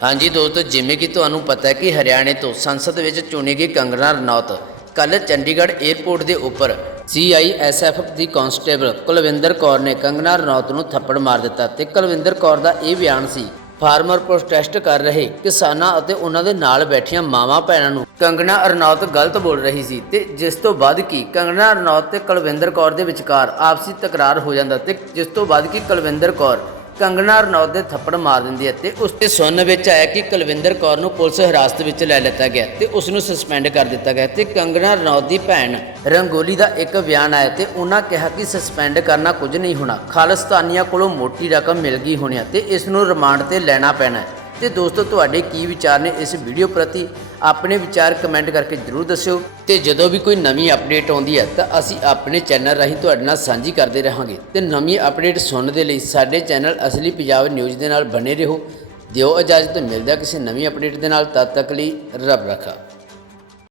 ਹਾਂਜੀ ਦੋਸਤੋ, ਜਿਵੇਂ ਕਿ ਤੁਹਾਨੂੰ ਪਤਾ ਹੈ ਕਿ ਹਰਿਆਣੇ ਤੋਂ ਸੰਸਦ ਵਿੱਚ ਚੁਣੀ ਗਈ ਕੰਗਨਾ ਰਣੌਤ ਕੱਲ ਚੰਡੀਗੜ੍ਹ 에ਅਰਪੋਰਟ ਦੇ ਉੱਪਰ ਸੀਆਈਐਸਐਫ ਦੀ ਕਾਂਸਟੇਬਲ ਕੁਲਵਿੰਦਰ ਕੌਰ ਨੇ ਕੰਗਨਾ ਰਣੌਤ ਨੂੰ ਥੱਪੜ ਮਾਰ ਦਿੱਤਾ ਤੇ ਕੁਲਵਿੰਦਰ ਕੌਰ ਦਾ ਇਹ ਬਿਆਨ ਸੀ, ਫਾਰਮਰ ਪ੍ਰੋਟੈਸਟ ਕਰ ਰਹੇ ਕਿਸਾਨਾਂ ਅਤੇ ਉਹਨਾਂ ਦੇ ਨਾਲ ਬੈਠੀਆਂ ਮਾਵਾਂ ਭੈਣਾਂ ਨੂੰ ਕੰਗਨਾ ਰਣੌਤ ਗਲਤ ਬੋਲ ਰਹੀ ਸੀ ਤੇ ਜਿਸ ਤੋਂ ਬਾਅਦ ਕੀ ਕੰਗਨਾ ਰਣੌਤ ਤੇ ਕੁਲਵਿੰਦਰ ਕੌਰ ਦੇ ਵਿਚਕਾਰ ਆਪਸੀ ਤਕਰਾਰ ਹੋ ਜਾਂਦਾ ਤੇ ਜਿਸ ਤੋਂ ਬਾਅਦ ਕੀ ਕੁਲਵਿੰਦਰ ਕੌਰ ਕੰਗਣਾ ਰਣੌਤ ਦੇ ਥੱਪੜ ਮਾਰ ਦਿੰਦੀ ਹੈ ਤੇ ਉਸ ਤੇ ਸੁਣਨ ਵਿੱਚ ਆਇਆ ਕਿ ਕੁਲਵਿੰਦਰ ਕੌਰ ਨੂੰ ਪੁਲਿਸ ਹਿਰਾਸਤ ਵਿੱਚ ਲੈ ਲਿੱਤਾ ਗਿਆ ਤੇ ਉਸ ਨੂੰ ਸਸਪੈਂਡ ਕਰ ਦਿੱਤਾ ਗਿਆ ਤੇ ਕੰਗਣਾ ਰਣੌਤ ਦੀ ਭੈਣ ਰੰਗੋਲੀ ਦਾ ਇੱਕ ਬਿਆਨ ਆਇਆ ਤੇ ਉਹਨਾਂ ਕਿਹਾ ਕਿ ਸਸਪੈਂਡ ਕਰਨਾ ਕੁਝ ਨਹੀਂ ਹੋਣਾ, ਖਾਲਿਸਤਾਨੀਆਂ ਕੋਲੋਂ ਮੋਟੀ ਰਕਮ ਮਿਲ ਗਈ ਹੋਣੀ ਹੈ ਤੇ ਇਸ ਨੂੰ ਰਿਮਾਂਡ ਤੇ ਲੈਣਾ ਪੈਣਾ ਤੇ ਦੋਸਤੋ, ਤੁਹਾਡੇ ਕੀ ਵਿਚਾਰ ਨੇ ਇਸ ਵੀਡੀਓ ਪ੍ਰਤੀ? ਆਪਣੇ ਵਿਚਾਰ ਕਮੈਂਟ ਕਰਕੇ ਜਰੂਰ ਦੱਸਿਓ। ਤੇ ਜਦੋਂ ਵੀ ਕੋਈ ਨਵੀਂ ਅਪਡੇਟ ਆਉਂਦੀ ਹੈ, ਤਾਂ ਅਸੀਂ ਆਪਣੇ ਚੈਨਲ ਰਾਹੀਂ ਤੁਹਾਡੇ ਨਾਲ ਸਾਂਝੀ ਕਰਦੇ ਰਹਾਂਗੇ। ਤੇ ਨਵੀਂ ਅਪਡੇਟ ਸੁਣਨ ਦੇ ਲਈ ਸਾਡੇ ਚੈਨਲ ਅਸਲੀ ਪੰਜਾਬ ਨਿਊਜ਼ ਦੇ ਨਾਲ ਬਣੇ ਰਹੋ। ਦਿਓ ਇਜਾਜ਼ਤ, ਮਿਲਦਾ ਕਿਸੇ ਨਵੀਂ ਅਪਡੇਟ ਦੇ ਨਾਲ। ਤਦ ਤੱਕ ਲਈ ਰੱਬ ਰੱਖਾ।